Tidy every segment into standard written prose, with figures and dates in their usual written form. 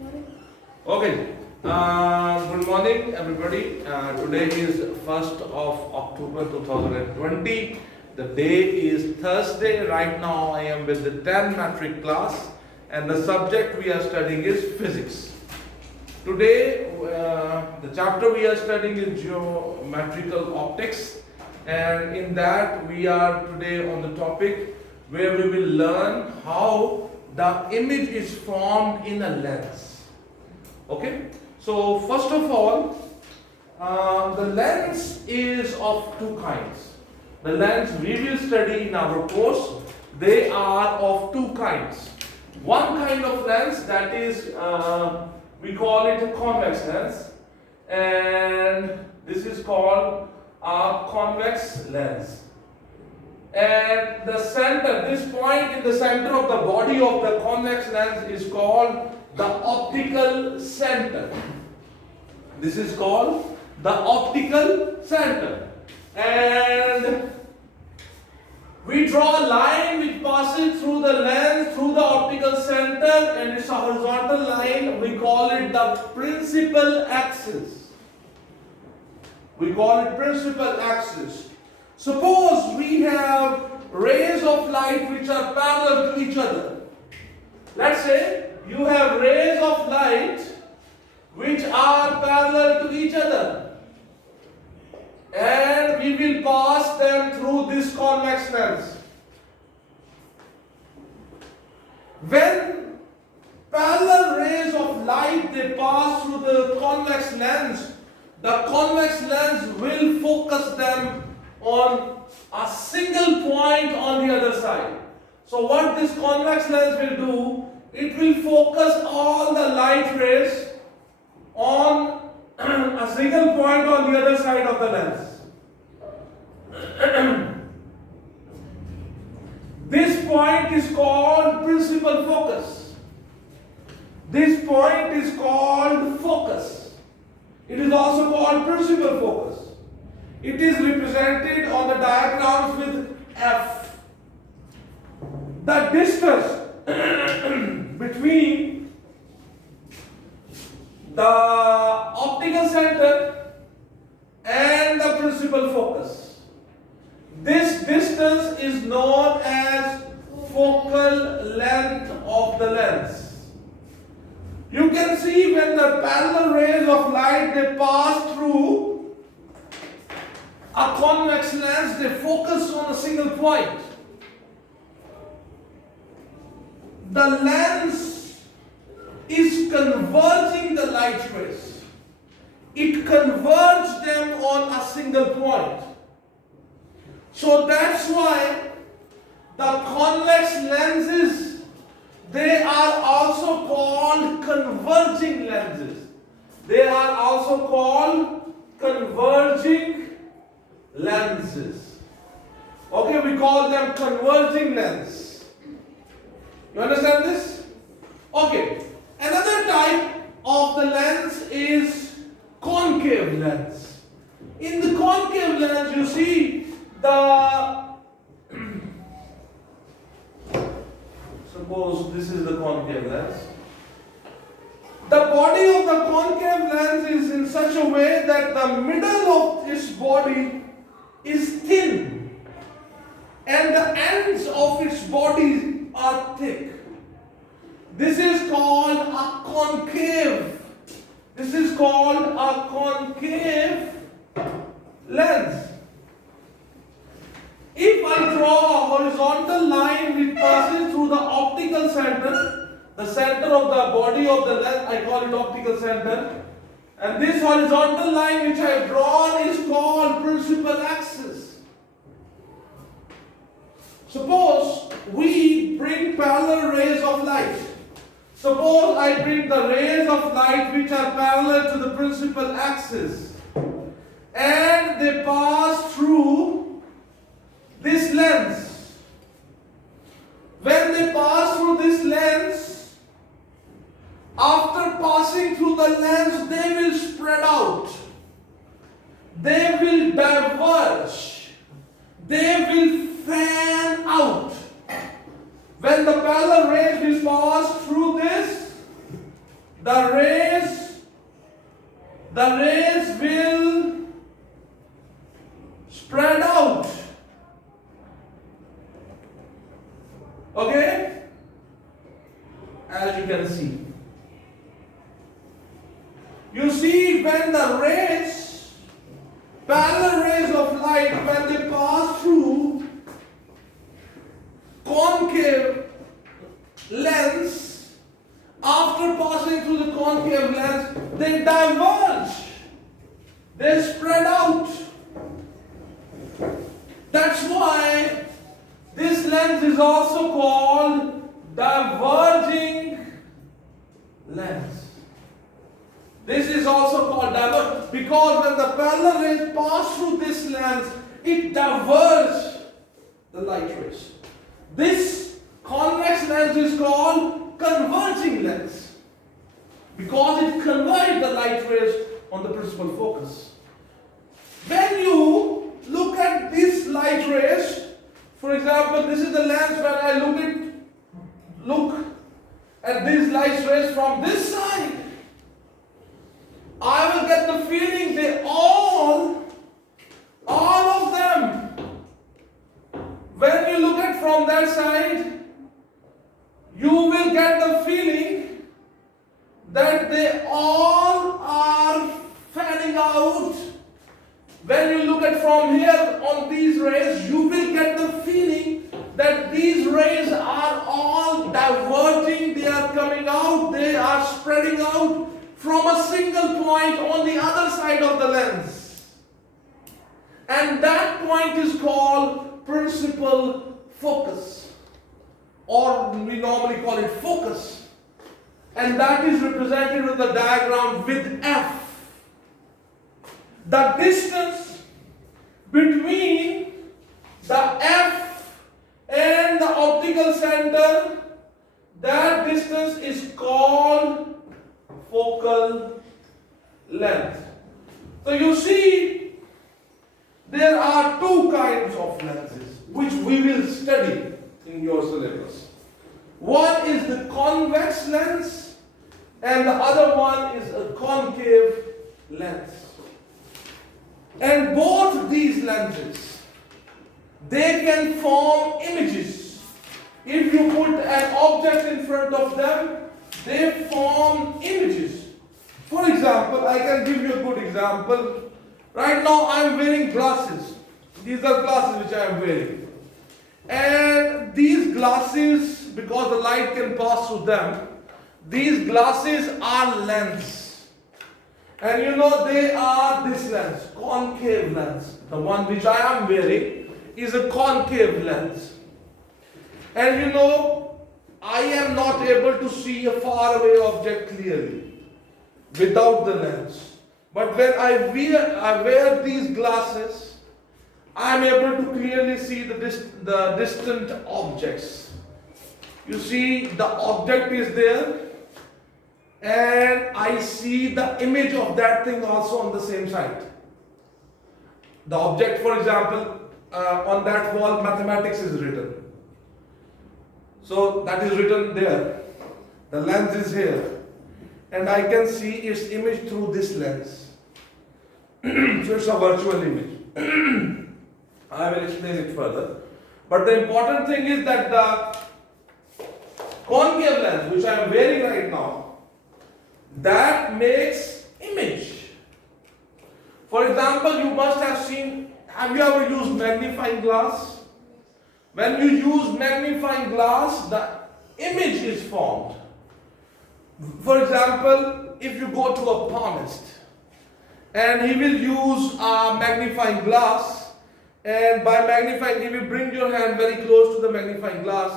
Okay. Good morning, everybody. Today is 1st of October 2020. The day is Thursday. Right now, I am with the 10 metric class, and the subject we are studying is physics. Today, the chapter we are studying is Geometrical Optics, and in that we are today on the topic where we will learn how the image is formed in a lens. Okay, so first of all, the lens is of two kinds. The lens we will study in our course, they are of two kinds. One kind of lens, that is, we call it a convex lens, and this is called a convex lens. And the center, this point in the center of the body of the convex lens is called the optical center. This is called the optical center. And we draw a line which passes through the lens, through the optical center, and it's a horizontal line. We call it the principal axis. We call it principal axis. Suppose we have rays of light which are parallel to each other. Let's say you have rays of light which are parallel to each other, and we will pass them through this convex lens. When parallel rays of light they pass through the convex lens will focus them on a single point on the other side. So what this convex lens will do, it will focus all the light rays on a single point on the other side of the lens. This point is called principal focus. This point is called focus. It is also called principal focus. It is represented on the diagrams with F. The distance between the optical center and the principal focus. This distance is known as focal length of the lens. You can see when the parallel rays of light they pass through a convex lens, they focus on a single point. The lens is converging the light rays. It converges them on a single point. So that's why the convex lenses, they are also called converging lenses. They are also called converging lenses. Okay, we call them converging lens. You understand this? Okay. Another type of the lens is concave lens. In the concave lens, you see the suppose this is the concave lens. The body of the concave lens is in such a way that the middle of its body is thin and the ends of its body are thick. This is called a concave. This is called a concave lens. If I draw a horizontal line which passes through the optical center, the center of the body of the lens, I call it optical center, and this horizontal line which I have drawn is called principal axis. Suppose we bring parallel rays of light. Suppose I bring the rays of light which are parallel to the principal axis, and they pass through this lens. When they pass through this lens, after passing through the lens, they will spread out. They will diverge. They will fan out. When the parallel rays will pass through this, the the rays will spread out. Okay? As you can see. You see, when the rays, parallel rays of light, when they pass through concave lens, after passing through the concave lens, they diverge. They spread out. That's why this lens is also called diverging lens. This is also called diverge because when the parallel rays pass through this lens, it diverges the light rays. This convex lens is called converging lens because it converges the light rays on the principal focus. When you look at these light rays, for example, this is the lens when I look at these light rays from this side, I will get the feeling they all of them, when you look at from that side, you will get the feeling that they all are fanning out. When you look at from here on these rays, you will get the feeling that these rays are all diverging, they are coming out, they are spreading out from a single point on the other side of the lens. And that point is called principal focus, or we normally call it focus. And that is represented with the diagram with F. The distance between the F and the optical center, that distance is called focal length. So you see, there are two kinds of lenses which we will study in your syllabus. One is the convex lens and the other one is a concave lens. And both these lenses, they can form images. If you put an object in front of them, they form images. For example, I can give you a good example. Right now I am wearing glasses. These are glasses which I am wearing. And these glasses, because the light can pass through them, these glasses are lens. And you know they are this lens, concave lens. The one which I am wearing is a concave lens. And you know, I am not able to see a faraway object clearly without the lens. But when I wear these glasses, I am able to clearly see the distant objects. You see, the object is there, and I see the image of that thing also on the same side. The object, for example, on that wall, mathematics is written. So that is written there. The lens is here. And I can see its image through this lens. So it's a virtual image. I will explain it further. But the important thing is that the concave lens, which I am wearing right now, that makes image. For example, you must have seen, have you ever used magnifying glass? When you use magnifying glass, the image is formed. For example, if you go to a palmist and he will use a magnifying glass, and by magnifying, he will bring your hand very close to the magnifying glass,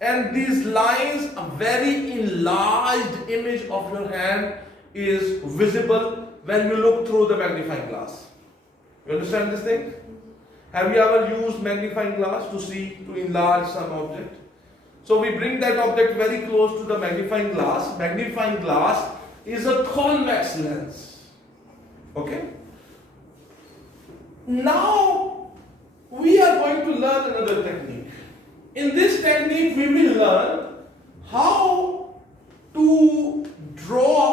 and these lines, a very enlarged image of your hand is visible when you look through the magnifying glass. You understand this thing? Have you ever used magnifying glass to enlarge some object? So we bring that object very close to the magnifying glass. Magnifying glass is a convex lens. Okay? Now we are going to learn another technique. In this technique we will learn how to draw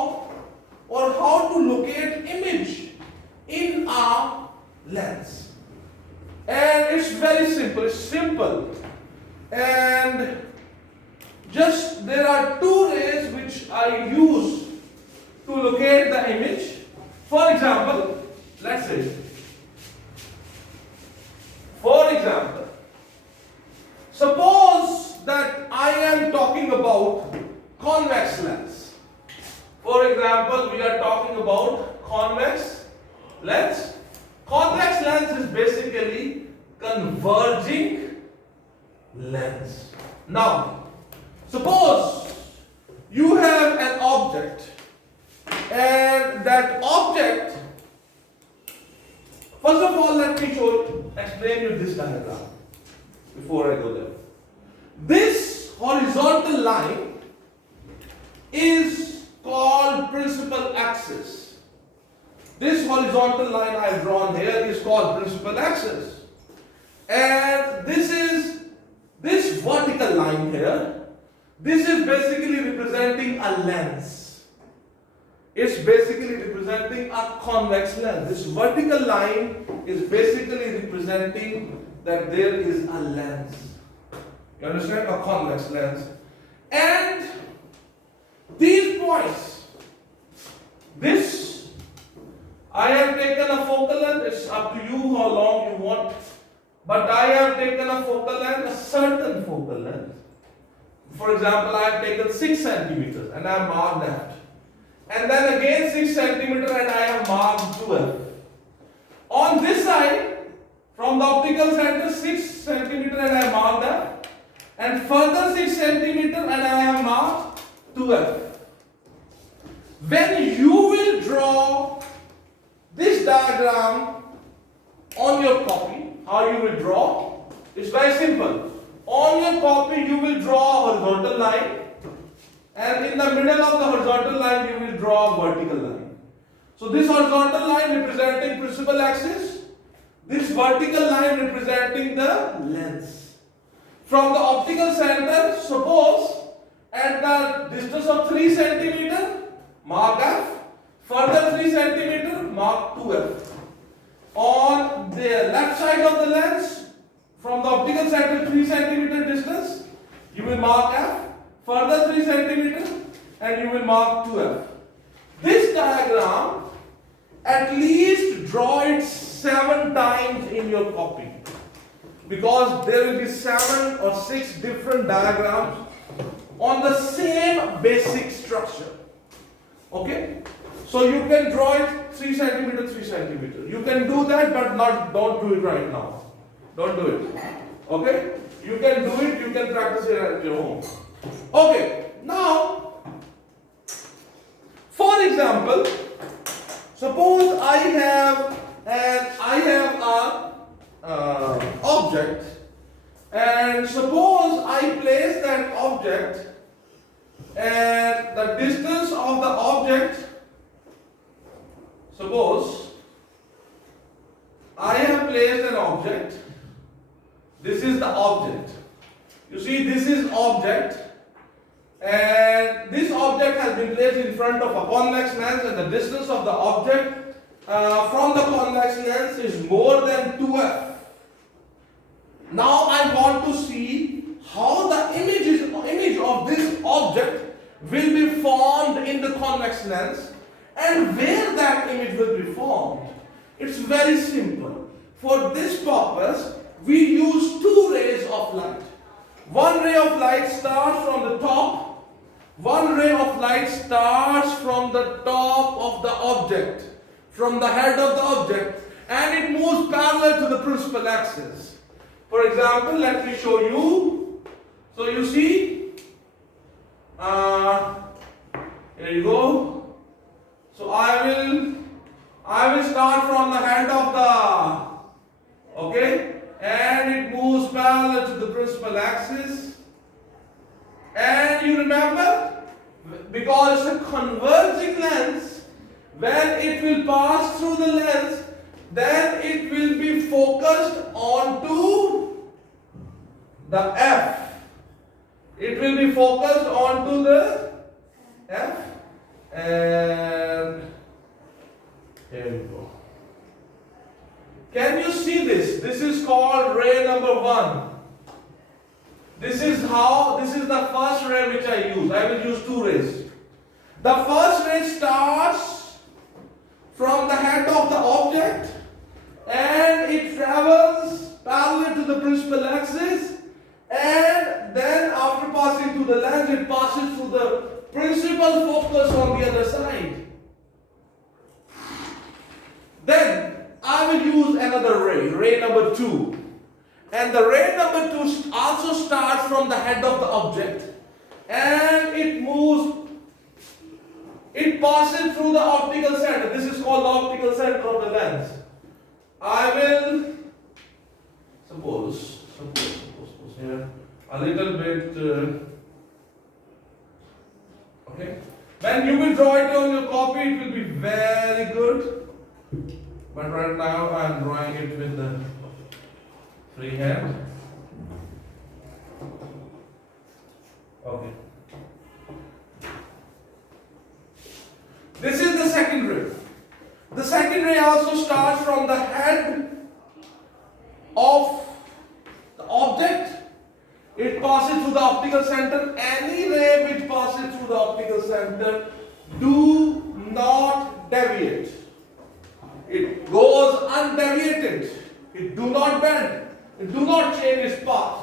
I use to locate the image. For example, let's say, suppose that I am talking about convex lens. For example, we are talking about convex lens. Convex lens is basically converging lens. Now, suppose you have an object, and that object, first of all, let me explain you this diagram before I go there. This horizontal line is called principal axis. This horizontal line I have drawn here is called principal axis. And this vertical line here, this is basically representing a lens. It's basically representing a convex lens. This vertical line is basically representing that there is a lens. You understand? A convex lens. And these points, this, I have taken a focal length. It's up to you how long you want. But I have taken a focal length, a certain focal length. For example, I have taken 6 centimeters and I have marked that. And then again 6 centimeters and I have marked 12. On this side, from the optical center, 6 centimeters and I have marked that. And further 6 centimeters and I have marked 12. When you will draw this diagram on your copy, how you will draw? It's very simple. On your copy, you will draw a horizontal line, and in the middle of the horizontal line, you will draw a vertical line. So this horizontal line representing principal axis, this vertical line representing the lens. From the optical center, suppose at the distance of 3 centimeter, mark F. Further 3 centimeter, mark 2F. On the left side of the lens, from the optical center 3 centimeter distance, you will mark F. Further 3 centimeter, and you will mark 2F. This diagram, at least draw it 7 times in your copy, because there will be 7 or 6 different diagrams on the same basic structure. Okay? So you can draw it 3 centimeter, 3 centimeter. You can do that, but don't do it right now. Don't do it. Okay? You can do it, you can practice it at your home. Okay, now, for example, suppose I have a object, and suppose I place that object, and the distance of the object, suppose I have placed an object. This is the object. You see, this is object, and this object has been placed in front of a convex lens, and the distance of the object from the convex lens is more than 2f. Now I want to see how the image of this object will be formed in the convex lens, and where that image will be formed. It's very simple. For this purpose, we use 2 rays of light. One ray of light starts from the top. One ray of light starts from the top of the object, from the head of the object, and it moves parallel to the principal axis. For example, let me show you. So you see, here you go. So I will start from the head of the, okay, and it moves parallel to the principal axis. And you remember, because it's a converging lens, when it will pass through the lens, then it will be focused onto the F. It will be focused onto the F, and here we go. Can you see this? This is called ray number 1. This is the first ray which I use. I will use 2 rays. The first ray starts from the head of the object and it travels parallel to the principal axis, and then after passing through the lens it passes through the principal focus on the other side. Then I will use another ray, ray number 2. And the ray number 2 also starts from the head of the object and it moves, it passes through the optical center. This is called the optical center of the lens. I will suppose here a little bit, okay. When you will draw it on your copy, it will be very good. But right now I am drawing it with the free hand. Okay. This is the second ray. The second ray also starts from the head of the object. It passes through the optical center. Any ray which passes through the optical center, do not deviate. It goes undeviated. It do not bend. It do not change its path.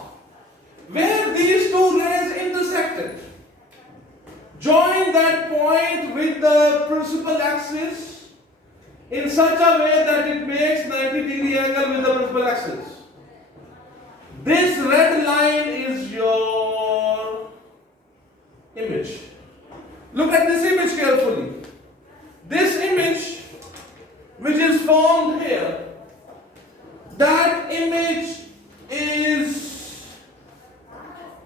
Where these two rays intersected, join that point with the principal axis in such a way that it makes 90-degree angle with the principal axis. This red line is your image. Look at this image carefully. This image which is formed here, that image is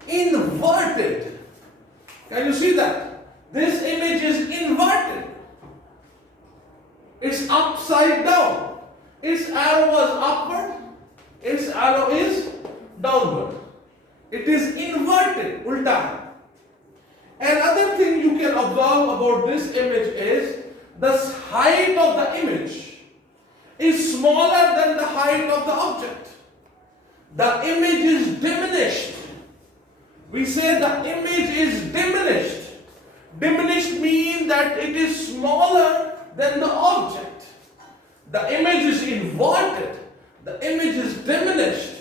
inverted. Can you see that? This image is inverted. It's upside down. Its arrow was upward. Its arrow is downward. It is inverted, ulta. Another thing you can observe about this image is the height of the image is smaller than the height of the object. The image is diminished. We say the image is diminished. Diminished means that it is smaller than the object. The image is inverted. The image is diminished.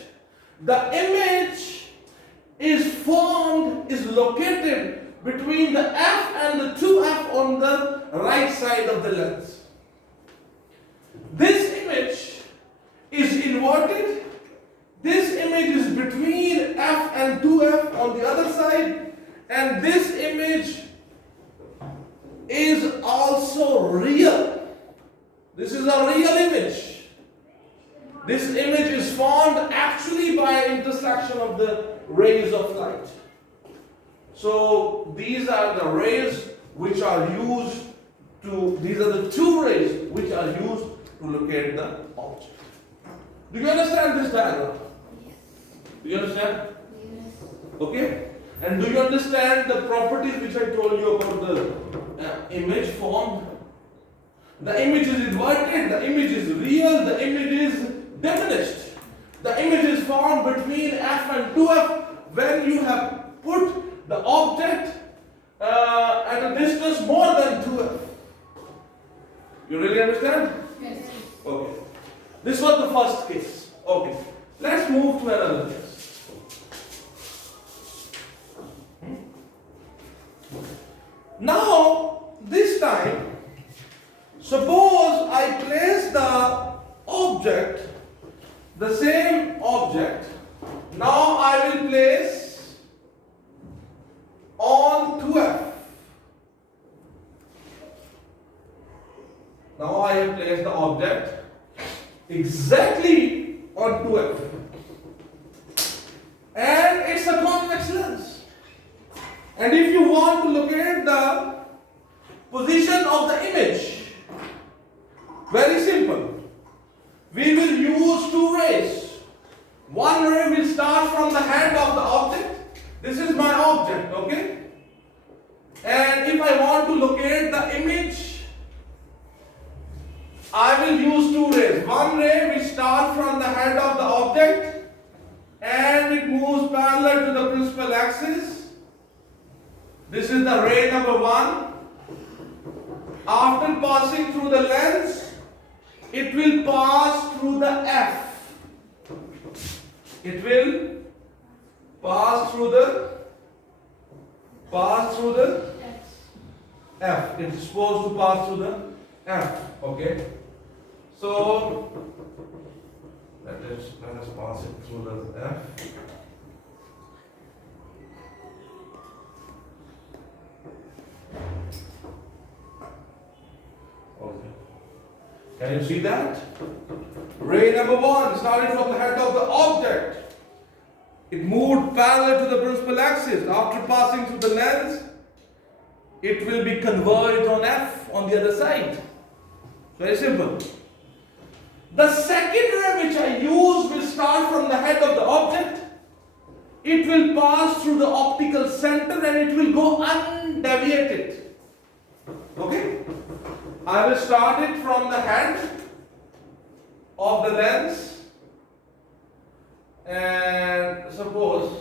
The image is formed, is located between the F and the 2F on the right side of the lens. This image is inverted. This image is between F and 2F on the other side, and this image is also real. This is a real image. This image is formed actually by intersection of the rays of light. So these are the rays which are used to, these are the two rays which are used to locate the object. Do you understand this diagram? Do you understand? Yes. Okay? And do you understand the properties which I told you about the image formed? The image is inverted, the image is real, the image is diminished. The image is formed between F and 2F when you have put the object at a distance more than 2F. You really understand? Yes. Okay. This was the first case. Okay. Let's move to another case. Now, this time, suppose I place the object, the same object. Now I will place on 2F. Now I have placed the object exactly on 2F. And it's a convex lens. And if you want to locate the position of the image, very simple. We will use two rays. One ray will start from the hand of the object. This is my object, okay? And if I want to locate the image, I will use two rays. One ray will start from the head of the object and it moves parallel to the principal axis. This is the ray number 1. After passing through the lens, it will pass through the F. It will pass through the F. It is supposed to pass through the F. Okay. So let us pass it through the F. Okay. Can you see that? Ray number 1 started from the head of the object. It moved parallel to the principal axis. After passing through the lens, it will be converged on F on the other side. Very simple. The second ray which I use will start from the head of the object. It will pass through the optical center and it will go undeviated. Okay? I will start it from the head of the lens and suppose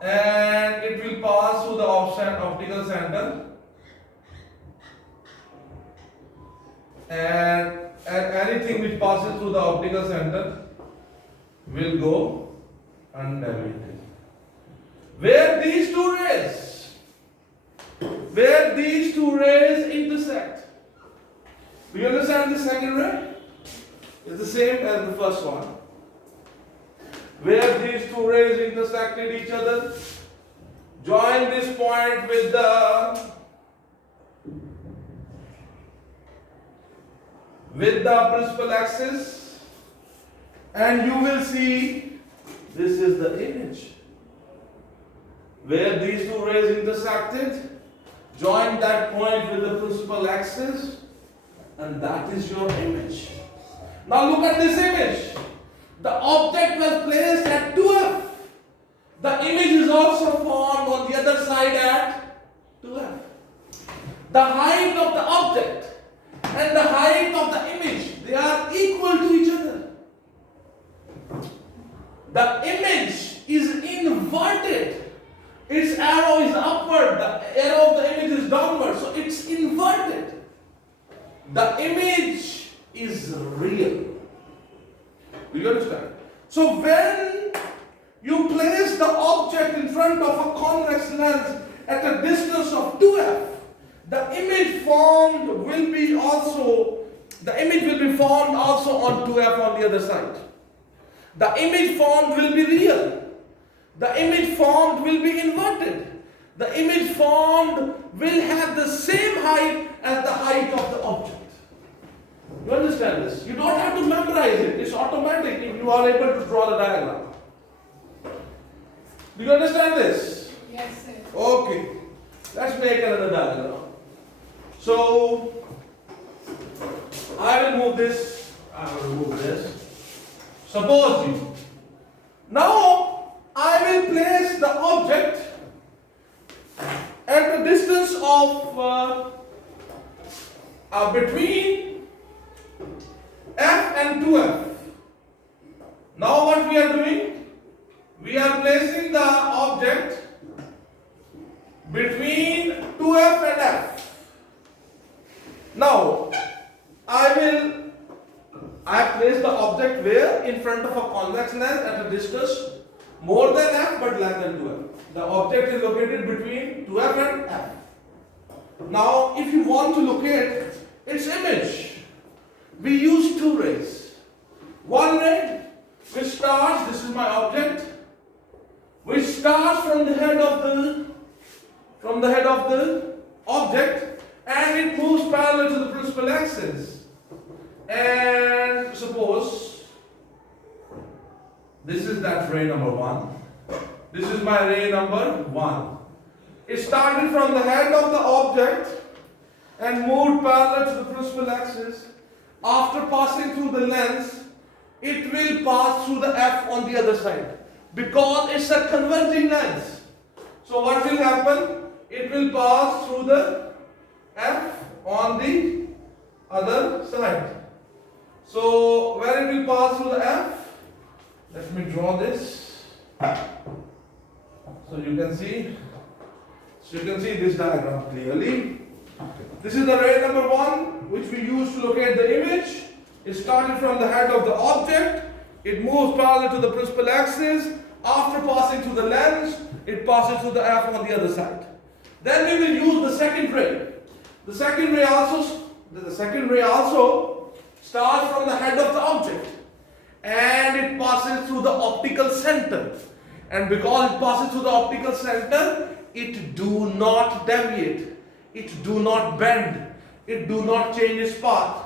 and it will pass through the optical center and anything which passes through the optical center will go undeviated. Where these two rays intersect. Do you understand the second ray? It's the same as the first one. Where these two rays intersected each other, join this point with the principal axis, and you will see this is the image. Where these two rays intersected, join that point with the principal axis, and that is your image. Now look at this image. The object was placed at 2F. The image is also formed on the other side at 2F. The height of the object and the height of the image, they are equal to each other. The image is inverted. Its arrow is upward, the arrow of the image is downward, so it's inverted. The image is real. Do you understand? So when you place the object in front of a convex lens at a distance of 2F, the image formed will be formed also on 2F on the other side. The image formed will be real. The image formed will be inverted. The image formed will have the same height as the height of the object. You understand this? You don't have to memorize it. It's automatic if you are able to draw the diagram. Do you understand this? Yes, sir. Okay. Let's make another diagram. So, I will move this. I will remove this. Suppose you. Now, I will place the object at a distance of between F and 2F. Now what we are doing? We are placing the object between 2F and F. Now, I place the object where? In front of a convex lens at a distance more than F but less than 2F. The object is located between 2F and F. Now, if you want to locate its image, we use two rays. One ray which starts, this is my object, which starts from the head of the object and it moves parallel to the principal axis. And suppose this is that ray number 1. This is my ray number 1. It started from the head of the object and moved parallel to the principal axis. After passing through the lens, it will pass through the F on the other side because it's a converging lens. So what will happen? It will pass through the F on the other side. So where it will pass through the F, let me draw this so you can see. So you can see this diagram clearly. This is the ray number 1, which we use to locate the image. It started from the head of the object. It moves parallel to the principal axis. After passing through the lens, it passes through the F on the other side. Then we will use the second ray. The second ray also starts from the head of the object, and it passes through the optical center. And because it passes through the optical center, it do not deviate, it do not bend, it do not change its path.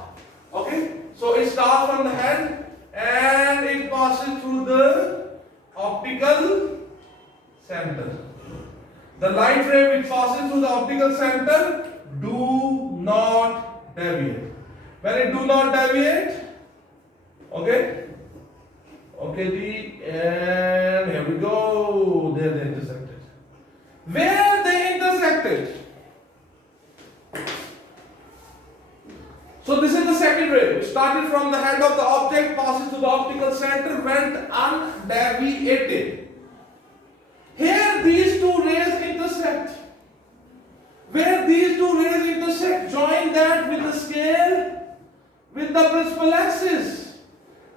Okay, so it starts from the head and it passes through the optical center. The light ray which passes through the optical center do not deviate. When it do not deviate, okay, and here we go. There they intersected. Where they intersected? So this is the second ray. It started from the head of the object, passes to the optical center, went undeviated. Here these two rays intersect. Where these two rays intersect, join that with the scale with the principal axis,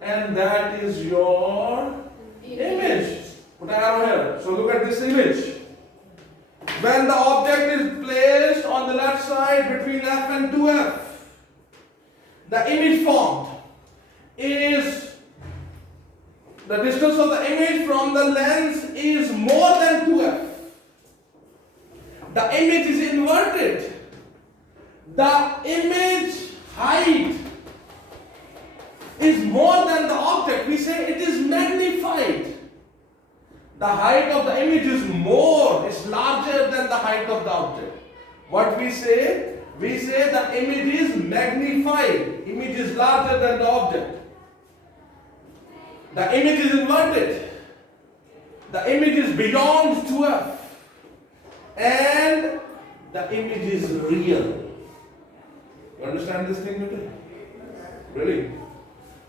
and that is your image. Put an arrow here. So look at this image. When the object is placed on the left side between F and 2F, the image formed is, the distance of the image from the lens is more than 2F. The image is inverted. The image height is more than the object. We say it is magnified. The height of the image is more, it's larger than the height of the object. What we say? We say the image is magnified. Image is larger than the object. The image is inverted. The image is beyond 2F. And the image is real. You understand this thing today? Really?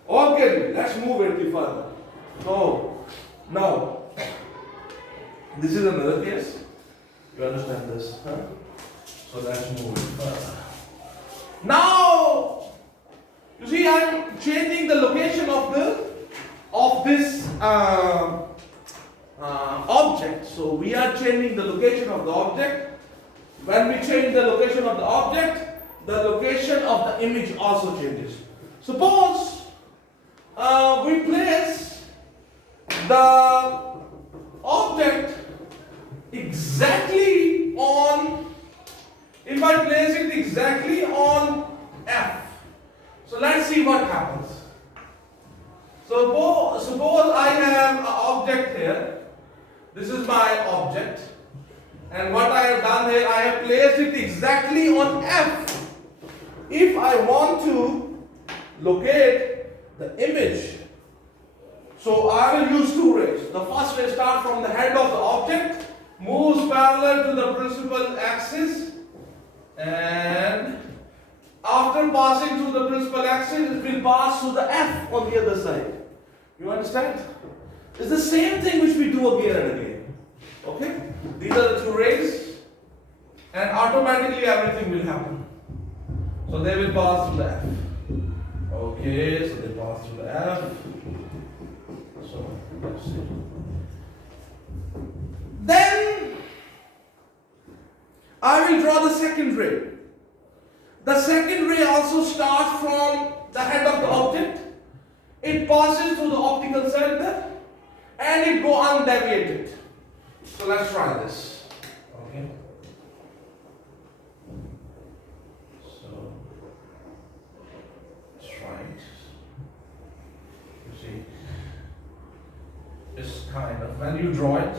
Okay, let's move a little further. So, now, this is another case. You understand this? Huh? So let's move it further. Now, you see, I'm changing the location of this object. So we are changing the location of the object. When we change the location of the object, the location of the image also changes. Suppose we place the object exactly on, if I place it exactly on F. So let's see what happens. Suppose I have an object here. This is my object. And what I have done here, I have placed it exactly on F. If I want to locate the image, so I will use two rays. The first ray starts from the head of the object, moves parallel to the principal axis, and after passing through the principal axis, it will pass through the F on the other side. You understand? It's the same thing which we do again and again. Okay? These are the two rays, and automatically everything will happen. So they will pass through the F. Okay, so they pass through the F. So let's see. Then I will draw the second ray. The second ray also starts from the head of the object. It passes through the optical center and it goes undeviated. So let's try this. Okay. So let's try it. You see, it's kind of, when you draw it,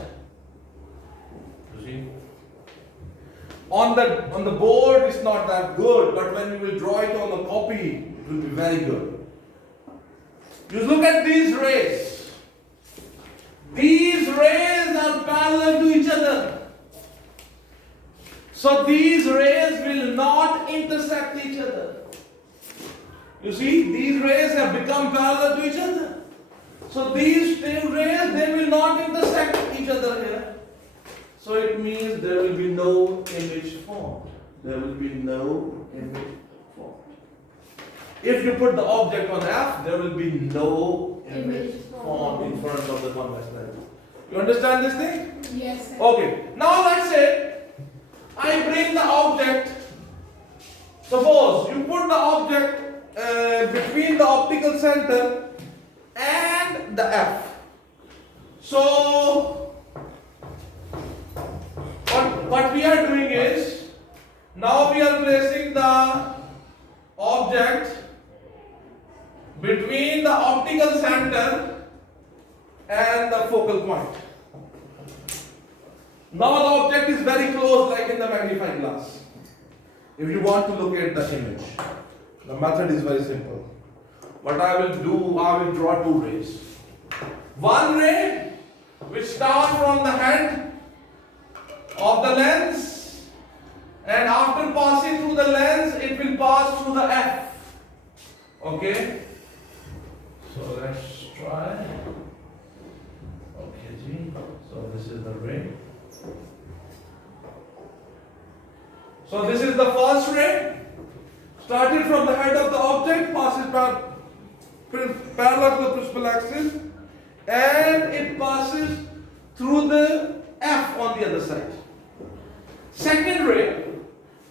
you see, on the board it's not that good, but when you will draw it on the copy, it will be very good. You look at these rays. These rays are parallel to each other. So these rays will not intersect each other. You see, these rays have become parallel to each other. So these two rays, they will not intersect each other here. So it means there will be no image formed. There will be no image formed. If you put the object on F, there will be no image formed in front of the convex lens. You understand this thing? Yes, sir. Okay. Now let's say I bring the object. Suppose you put the object between the optical center and the F. So what we are doing is, now we are placing the object between the optical center and the focal point. Now the object is very close, like in the magnifying glass. If you want to look at the image, the method is very simple. What I will do, I will draw two rays. One ray which starts from the head of the lens, and after passing through the lens, it will pass through the F. Okay? So let's try. Okay, G. So this is the ray. So this is the first ray. Started from the head of the object, passes parallel to the principal axis, and it passes through the F on the other side. Second ray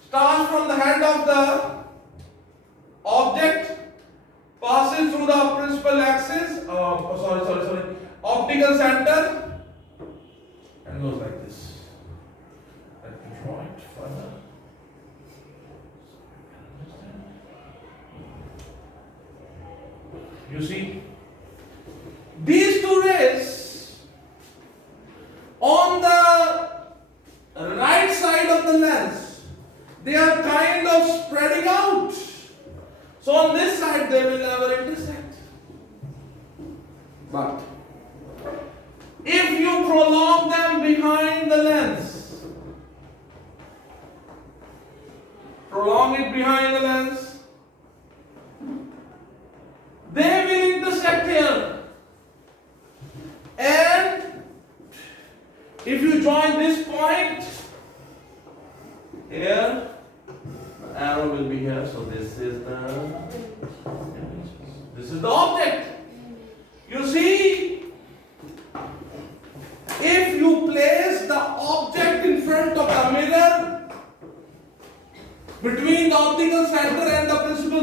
starts from the head of the object, passes through the principal axis, optical center, and goes like this. Let me draw it further. You see, these two rays on the right side of the lens, they are kind of spreading out. So on this side they will never intersect. But if you prolong them behind the lens, prolong it behind the lens, they will intersect here. And if you join this point here, the arrow will be here. So this is the object. You see, if you place the object in front of the mirror between the optical center and the principal